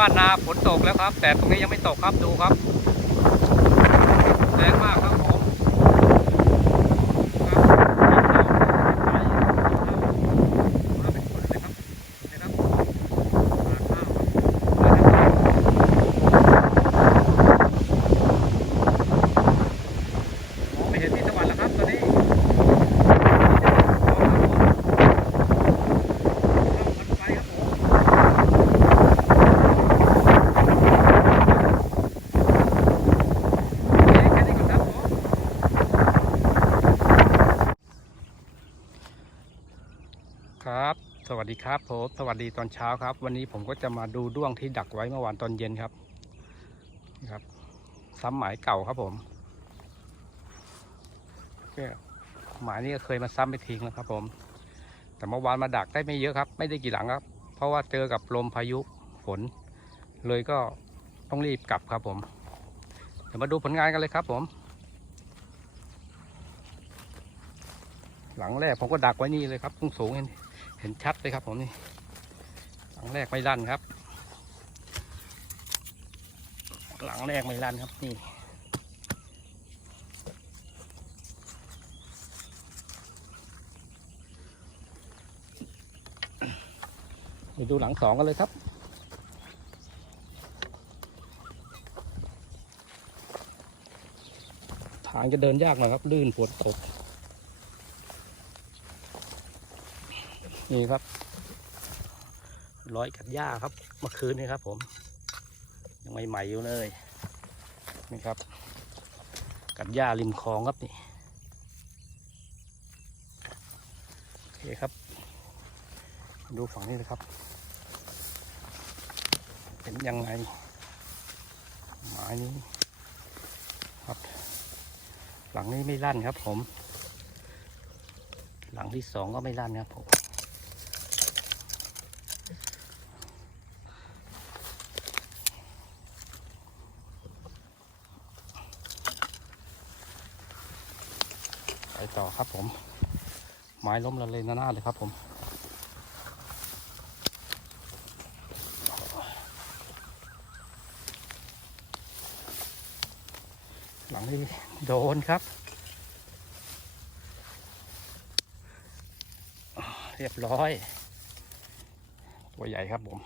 บ้านนาฝนตกแล้วครับ แต่ตรงนี้ยังไม่ตกครับดูครับแรงมากครับผมครับมาเป็นคนเลยครับนะครับมาข้าวครับมองไม่เห็นที่ตะวันแล้วครับตอนนี้ ไปครับผมแค่นี้ก่อนครับผมครับ สวัสดี ครับผมสวัสดีตอนเช้าครับ วันนี้ผมก็จะมาดูด้วงที่ดักไว้เมื่อวานตอนเย็นครับนะครับ ซ้ำหมายเก่าครับผมก็หมายนี้ก็เคยมาซ้ำไปทิ้งแล้วครับ ผม แต่เมื่อวานมาดักได้ไม่เยอะครับ ไม่ได้กี่หลังครับ เพราะว่าเจอกับลมพายุฝน เลยก็ต้องรีบกลับครับผม เดี๋ยวมาดูผลงานกันเลยครับ ผม หลังแรกผมก็ดักไว้นี่เลยครับสูงๆเห็น เห็นชัดเลยครับผมนี่หลังแรกไม่ลั่นครับ หลังแรกไม่ลั่นครับนี่ไปดูหลังสองกันเลยครับทางจะเดินยากหน่อยครับ ลื่นฝนตก นี่ครับร้อยกัดหญ้าครับเมื่อคืนนี้ครับ ผมยังใหม่ๆอยู่เลยนี่ครับ กัดหญ้าริมคลองครับนี่โอเคครับ ดูฝั่งนี้เลยครับ เป็นยังไงหมายนี้ครับ หลังนี้ไม่ลั่นครับ ผม หลังที่สองก็ไม่ลั่นครับผม ต่อครับผม ไม้ล้มละเลยนานาเลยครับผมหลังนี้โดนครับ เรียบร้อย ตัวใหญ่ครับผม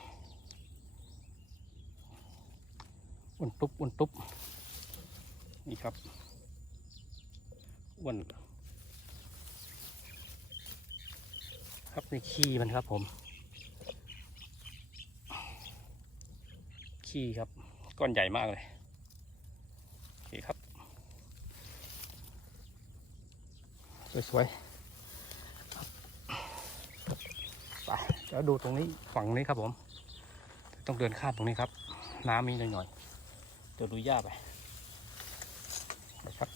อ้วนตุ๊บอ้วนตุ๊บนี่ครับอ้วน ครับในขี้มันครับผม ขี้ครับ ก้อนใหญ่มากเลย โอเคครับ สวยๆ ไปแล้วดูตรงนี้ฝั่งนี้ครับผม ต้องเดินข้ามตรงนี้ครับ น้ำมีหน่อยๆเดี๋ยวดูหญ้าไปนะครับ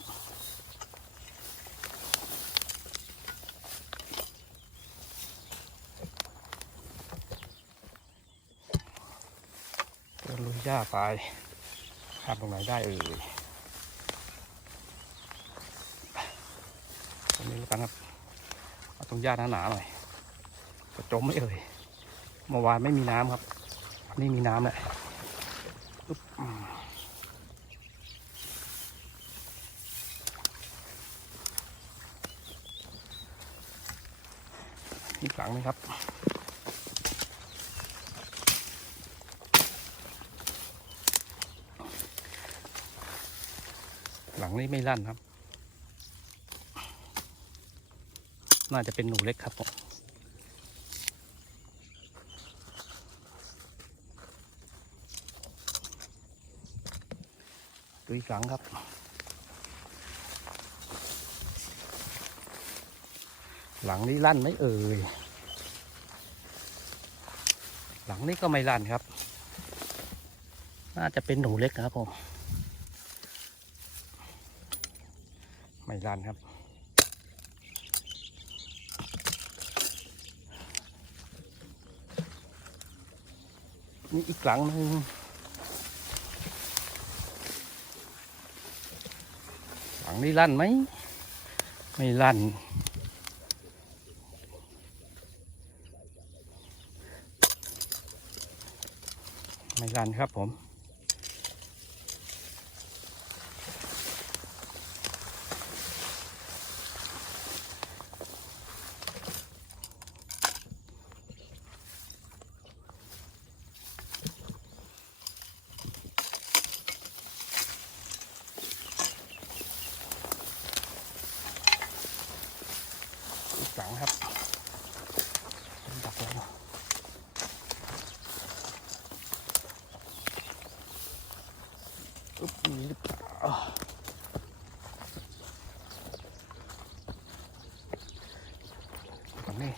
เดิน ลุยหญ้าไปข้ามตรงไหนได้เอ่ยตรงนี้แล้วกันครับเอาตรงหญ้าหนาๆหน่อยจะจมไม่เอ่ยเมื่อวานไม่มีน้ำครับนี่มีน้ำแหละอึ๊บอืมอีกหลังนึงครับ งนี้ไม่ลั่นครับ น่าจะเป็นหนูเล็กครับผมดูอีกหลังครับ หลังนี้ลั่นไหมเอ่ย หลังนี้ก็ไม่ลั่นครับ น่าจะเป็นหนูเล็กนะครับผม ไม่ลั่นครับ นี่อีกหลังหนึ่งหลังนี้ลั่นไหม ไม่ลั่นไม่ไม่นครับผม หลังครับดักแล้วอุ๊บมีหรือเปล่าตรงนี้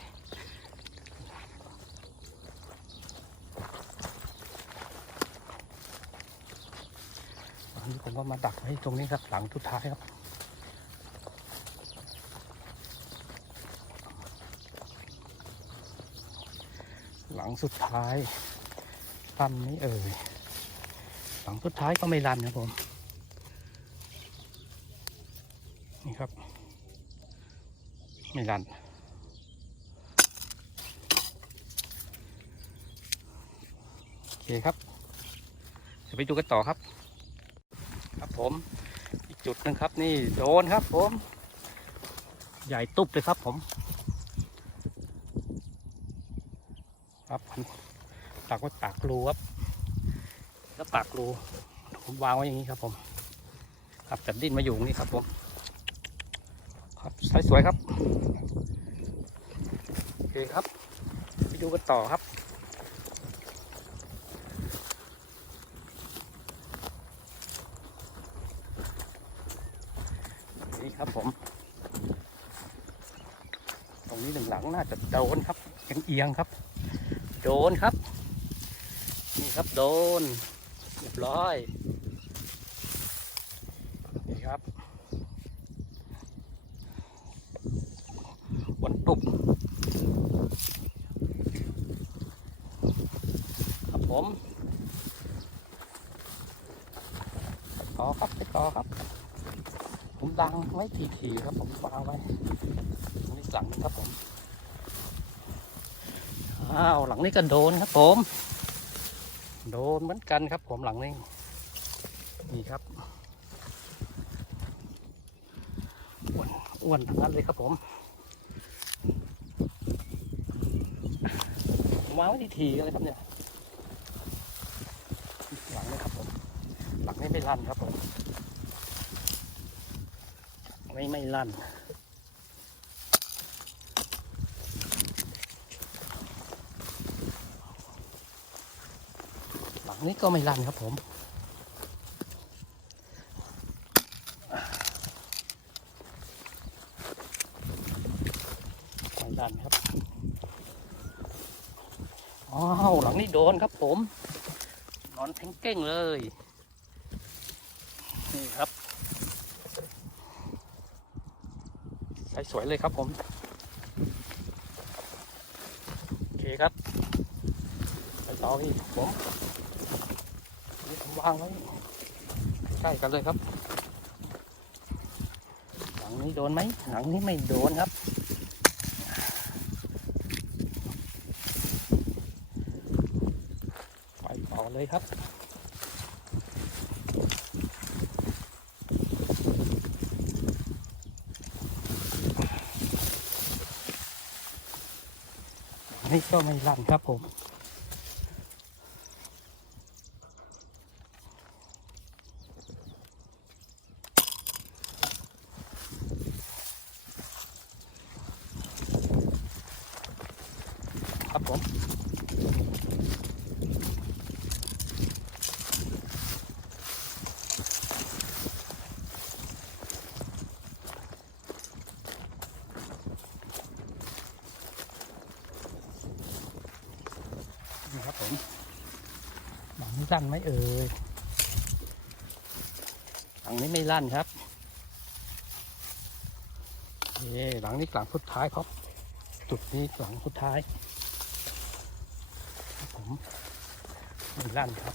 ผมก็มาดักไว้ตรงนี้ครับหลังทุดท้ายครับ หลัง สุดท้ายตั้นนี้เอ่ยหลังสุดท้ายก็ไม่รันครับผม นี่ครับ ไม่รัน โอเคครับ เดี๋ยวไปดูกันต่อครับ ครับผม อีกจุดหนึ่งครับ นี่โดนครับผม ใหญ่ตุ๊บเลยครับผม ครับตักไว้ปากรูครับแล้วปากรูผมวางไว้อย่างนี้ครับผมครับแต่ดิ้นมาอยู่ตรงนี้ครับผมครับสวยๆครับโอเคครับไปดูกันต่อครับนี่ครับผม ตรงนี้หนึ่งหลังน่าจะโดนครับเอียงๆครับ โดนครับ นี่ครับโดนเรียบร้อย นี่ครับวันตุบครับผมต่อครับไปต่อครับ ผมดังไว้ทีๆครับผมวางไว้ตรงนี้หลังครับผม อ้าวหลังนี้ก็โดนครับผม โดนเหมือนกันครับผมหลังนี้ นี่ครับอ้วนอ้วนทั้งนั้นเลยครับผมวาไว้ทีๆเลยครับเนี่ยหลังนี้ครับผมหลังนี้ไม่ลั่นครับผม ไม่ไม่ลั่น หลัง นี้ก็ไม่ลั่นครับผม ไม่ลั่นครับ อ้าวหลังนี้โดนครับผม นอนเพ่งเก้งเลย นี่ครับใส่สวยเลยครับผม โอเคครับ ไปต่อพี่ผม ผมวางไว้ใกล้กันเลยครับหลังนี้โดนไหมหลังนี้ไม่โดนครับ ไปต่อเลยครับนี้ก็ไม่ลั่นครับผม ผมนี่ครับผมหลังนี้ลั่นไหมเอ่ยหลังนี้ไม่ลั่นครับเย่หลังนี้หลังสุดท้ายครับ จุดนี้หลังสุดท้ายครับผมไม่ ลั่นครับ